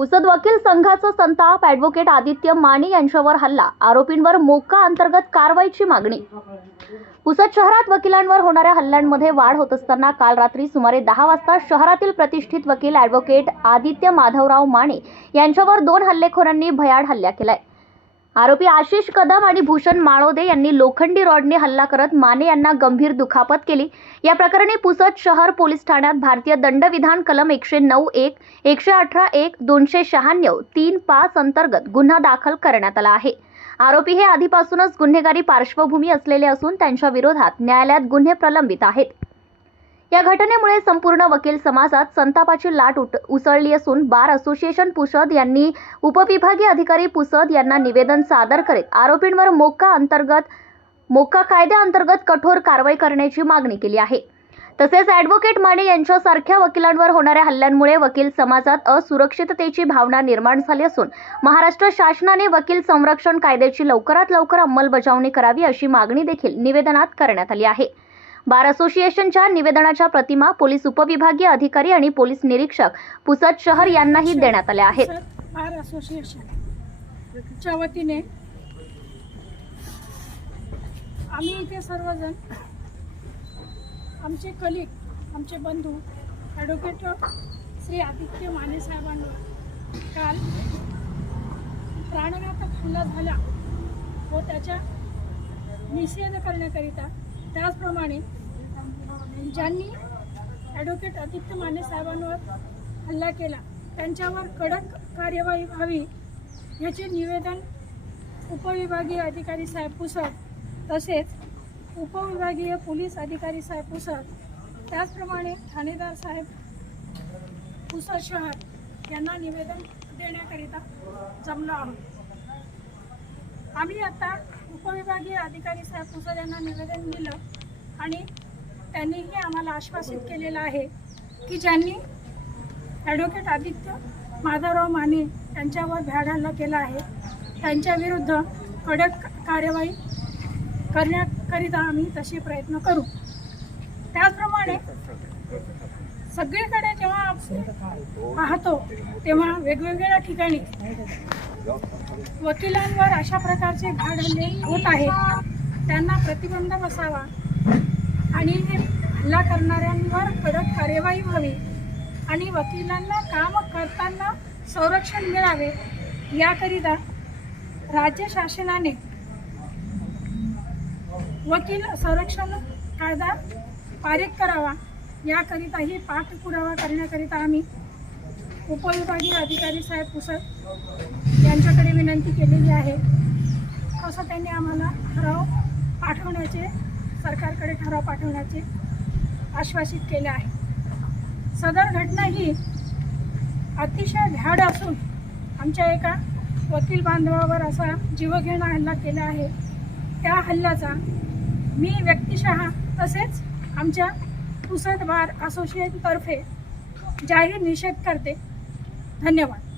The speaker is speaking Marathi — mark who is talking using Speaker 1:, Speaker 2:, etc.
Speaker 1: पुसद वकील संघाचा संताप ॲडव्होकेट आदित्य माने यांच्यावर हल्ला. आरोपींवर मोक्का अंतर्गत कारवाईची मागणी. पुसद शहरात वकिलांवर होणाऱ्या हल्ल्यांमध्ये वाढ होत असताना काल रात्री सुमारे दहा वाजता शहरातील प्रतिष्ठित वकील ॲडव्होकेट आदित्य माधवराव माने यांच्यावर दोन हल्लेखोरांनी भयाड हल्ला केलाय. आरोपी आशिष कदम आणि भूषण माळोदे यांनी लोखंडी रॉडने हल्ला करत माने यांना गंभीर दुखापत केली. या प्रकरणी पुसद शहर पोलीस ठाण्यात भारतीय दंडविधान कलम एकशे नऊ एक एकशे अठरा एक दोनशे शहाण्णव तीन पाच अंतर्गत गुन्हा दाखल करण्यात आला आहे. आरोपी हे आधीपासूनच गुन्हेगारी पार्श्वभूमी असलेले असून त्यांच्या विरोधात न्यायालयात गुन्हे प्रलंबित आहेत. या घटनेमुळे संपूर्ण वकील समाजात संतापाची लाट उट उसळली असून बार असोसिएशन पुसद यांनी उपविभागीय अधिकारी पुसद यांना निवेदन सादर करीत आरोपींवर मोक्का अंतर्गत मोक्का कायद्याअंतर्गत कठोर कारवाई करण्याची मागणी केली आहे. तसेच ॲडव्होकेट माने यांच्यासारख्या वकिलांवर होणाऱ्या हल्ल्यांमुळे वकील समाजात असुरक्षिततेची भावना निर्माण झाली असून महाराष्ट्र शासनाने वकील संरक्षण कायद्याची लवकरात लवकर अंमलबजावणी करावी अशी मागणी देखील निवेदनात करण्यात आली आहे. बार असोसिएशनच्या निवेदनाच्या प्रतिमा पोलीस उपविभागीय अधिकारी आणि पोलीस निरीक्षक पुसद शहर यांनाही देण्यात आल्या आहेत.
Speaker 2: Bar association. च्या वतीने आम्ही इथे सर्वजण आमचे कलिक आमचे बंधू ॲडव्होकेट श्री आदित्य माने साहेबांवर काल प्राणघातक हल्ला झाला व त्याच्या निषेध करण्याकरिता त्याचप्रमाणे ज्यांनी ॲडव्होकेट आदित्य माने साहेबांवर हल्ला केला त्यांच्यावर कडक कार्यवाही व्हावी याचे निवेदन उपविभागीय अधिकारी साहेब पुसद तसेच उपविभागीय पोलीस अधिकारी साहेब पुसद त्याचप्रमाणे ठाणेदार साहेब पुसद शहर यांना निवेदन देण्याकरिता जमलो आहोत. आम्ही आता अधिकारी साहेब तुझं यांना निवेदन दिलं आणि त्यांनीही आम्हाला आश्वासित केलेलं आहे की ज्यांनी ॲडव्होकेट आदित्य माधवराव माने यांच्यावर भ्याड हल्ला केला आहे त्यांच्या विरुद्ध कडक कार्यवाही करण्याकरिता आम्ही तसे प्रयत्न करू. त्याचप्रमाणे सगळीकडे जेव्हा आपण पाहतो तेव्हा वेगवेगळ्या ठिकाणी वकिलांवर अशा प्रकारचे भ्याड हल्ले होत आहेत. त्यांना प्रतिबंध बसावा आणि हे हल्ला करणाऱ्यांवर कडक कार्यवाही व्हावी आणि वकिलांना काम करताना संरक्षण मिळावे. याकरिता राज्य शासनाने वकील संरक्षण कायदा पारित करावा. याकरिताही पाठपुरावा करण्याकरिता आम्ही उपविभागीय अधिकारी साहेब पुसद यांच्याकडे विनंती केलेली आहे. असं त्यांनी आम्हाला ठराव पाठवण्याचे सरकारकडे ठराव पाठवण्याचे आश्वासित केले आहे. सदर घटना ही अतिशय भ्याड असून आमच्या एका वकील बांधवावर असा जीवघेणा हल्ला केला आहे. त्या हल्ल्याचा मी व्यक्तिशः तसेच आमच्या पुसद बार असोसिएशनतर्फे जाहीर निषेध करते. धन्यवाद.